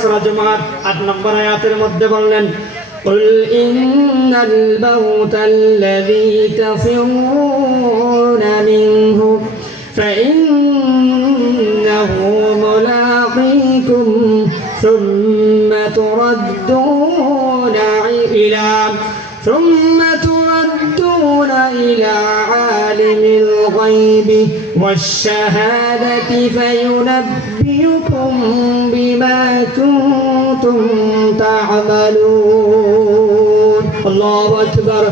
সূরা জুমার ৮ নম্বর আয়াতের মধ্যে বললেন قل إن الموت الذي تفرون منه فإنه ملاقيكم ثم تردون إلى عالم الغيب والشهادة فينبئكم بما كنتم تعملون الله أكبر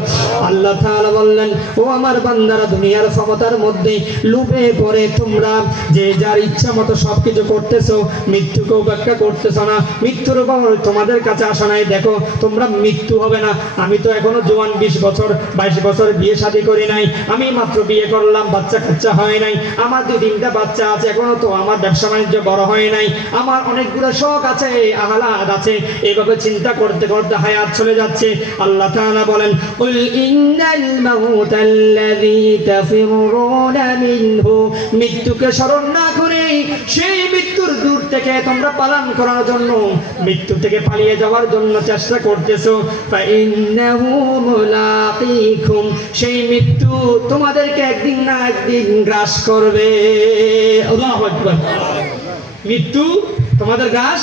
আল্লাহ তাআলা বললেন ও আমার বান্দারা দুনিয়ার ক্ষমতার মধ্যে লুপে পড়ে তোমরা যে যার ইচ্ছা মতো সবকিছু করতেছো মৃত্যুকে উপেক্ষা করতেছো না মৃত্যুর উপর তোমাদের কাছে আসা নাই দেখো তোমরা মৃত্যু হবে না আমি তো এখনো জোয়ান 20 বছর 22 বছর বিয়ে শাদী করি নাই আমি মাত্র বিয়ে করলাম বাচ্চা কাচ্চা হয় নাই আমার 2-3টা বাচ্চা আছে এখনো তো আমার ব্যবসা বাণিজ্য বড় হয় নাই আমার অনেকগুলো শখ আছে আহলাদ আছে এইভাবে চিন্তা করতে করতে হায়াত চলে যাচ্ছে আল্লাহ তাআলা বলেন কুল ইন্নাল মাউতাল্লাযী তাফিরুনা মিনহু মৃত্যুকে স্মরণ না করে সেই মৃত্যুর দূর থেকে তোমরা পালন করার জন্য মৃত্যু থেকে পালিয়ে যাওয়ার জন্য চেষ্টা করতেছো ফাইন্নাহু মুলাকীকুম সেই মৃত্যু তোমাদেরকে একদিন না একদিন গ্রাস করবে আল্লাহু আকবার মৃত্যু তোমাদের গ্রাস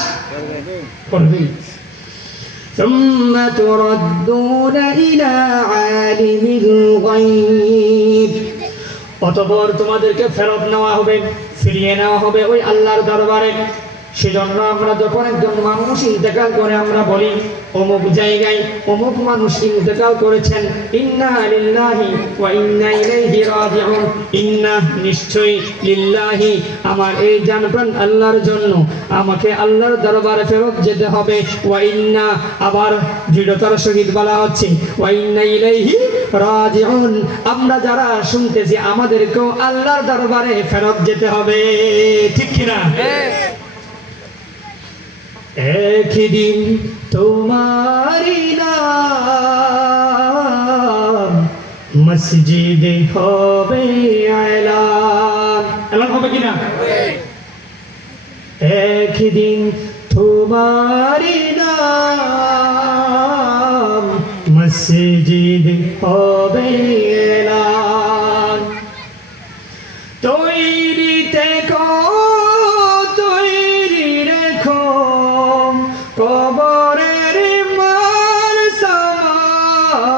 করবে ثم تردون إلى عالم الغيب অতঃপর তোমাদেরকে ফেরত নেওয়া হবে ফিরিয়ে নেওয়া হবে ওই আল্লাহর দরবারে সেজন্য আমরা যখন একজন মানুষ ইন্তেকাল করে আমরা বলি অমুক জায়গায় অমুক মানুষ ইন্তেকাল করেছেন ইন্না লিল্লাহি ওয়া ইন্না ইলাইহি রাজিউন ইন্না নিশ্চয়ই লিল্লাহি আমার এই জান প্রাণ আল্লাহর জন্য আমাকে আল্লাহর দরবারে ফেরত যেতে হবে ওয়া ইন্না আবার দৃঢ়তার সহিত বলা হচ্ছে ওয়া ইন্না ইলাইহি রাজিউন আমরা যারা শুনতেছি আমাদেরকেও আল্লাহর দরবারে ফেরত যেতে হবে ঠিক কি না একদিন তোমারি নাম মসজিদে হবে এলান হবে কিনা একদিন তোমারি নাম মসজিদে হবে এলান তৈরি থেকো কবরের মার সামান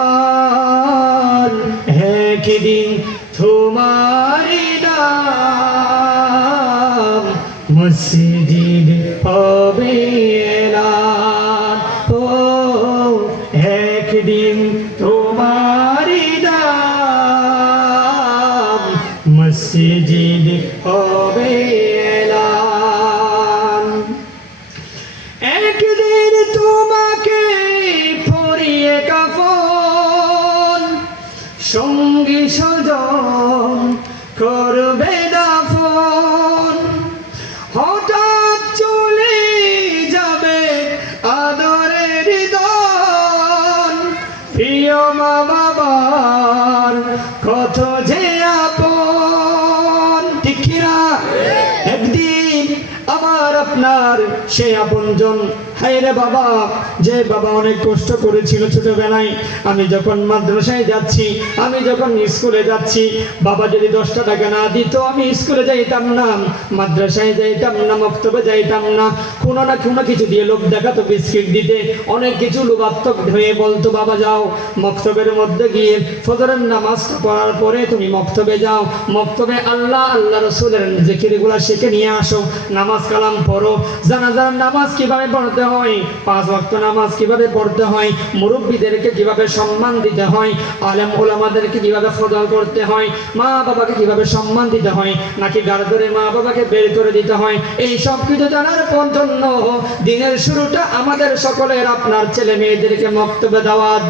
একদিন তোমারি নাম মসজিদ হবে এলান ও একদিন তোমারি নাম মসজিদ হবে একদিন তোমাকে পরিয়ে কাফন সঙ্গী স্বজন করবে দাফন হঠাৎ চলে যাবে আদরের দন প্রিয় মা বাবার কত যে আপন ঠিক না একদিন আমার আপনার সেই আপনজন হায়রে বাবা যে বাবা অনেক কষ্ট করেছিল ছোটবেলায় আমি যখন মাদ্রাসায় যাচ্ছি আমি যখন স্কুলে যাচ্ছি বাবা যদি 10টা টাকা না দিত আমি স্কুলে যাইতাম না মাদ্রাসায় যাইতাম না মক্তবে যাইতাম না কোনো না কোনো কিছু দিয়ে লোক দেখাতো বিস্কিট দিতে অনেক কিছু লোভাত্মক হয়ে বলতো বাবা যাও মক্তবের মধ্যে গিয়ে ফজরের নামাজ পড়ার পরে তুমি মক্তবে যাও মক্তবে আল্লাহ আল্লাহ রাসূলের জিকিরগুলো শিখে নিয়ে আসো নামাজ কালাম পড়ো জানাজার নামাজ কিভাবে পড়তে হয় 5 ওয়াক্ত নামাজ কিভাবে পড়তে হয় মুরব্বিদেরকে কিভাবে সম্মান দিতে হয় আলেম ওলামাদেরকে কিভাবে ফজল করতে হয় মা বাবাকে কিভাবে সম্মান দিতে হয় নাকি গাড় ধরে মা বাবাকে বের করে দিতে হয় এই সব কিছু জানার জন্য দিনের শুরুটা আমাদের সকলের আপনার ছেলে মেয়েদেরকে মক্তবে দাওয়াত